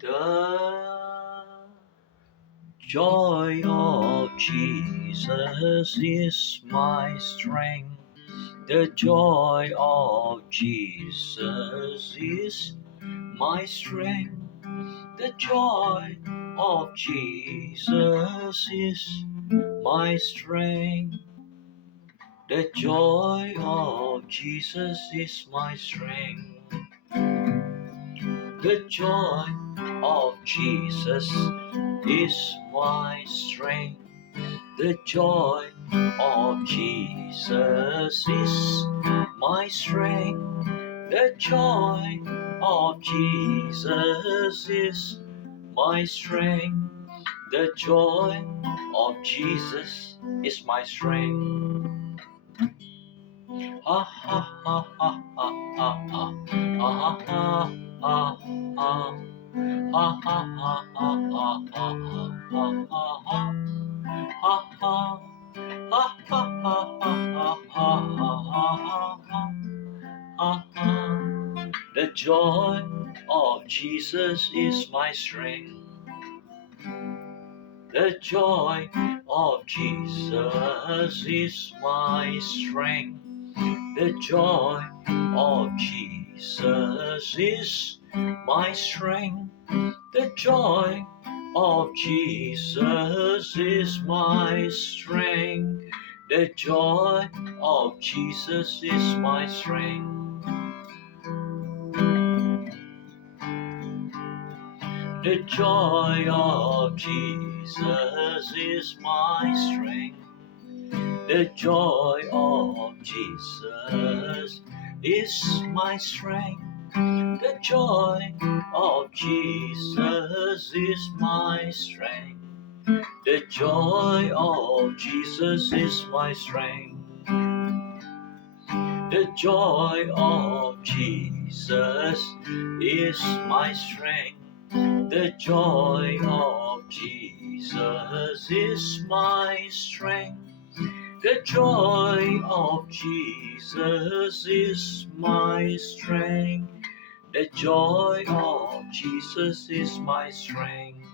The joy of Jesus is my strength. The joy of Jesus is my strength. The joy of Jesus is my strength. The joy of Jesus is my strength. The joy of Jesus is my strength. The joy of Jesus is my strength. The joy of Jesus is my strength. The joy of Jesus is my strength. Ha ha ha ha ha ha ha ha ha ha ha. Ha ha ha ha ha ha ha ha ha ha ha. Ha ha ha ha ha ha ha. The joy of Jesus is my strength. The joy of Jesus is my strength. The joy of Jesus is my strength. The joy of Jesus is my strength. The joy of Jesus is my strength. The joy of Jesus is my strength. The joy of Jesus is my strength. The joy of Jesus is my strength. The joy of Jesus is my strength. The joy of Jesus is my strength. The joy of Jesus is my strength. The joy of Jesus is my strength. The joy of Jesus is my strength.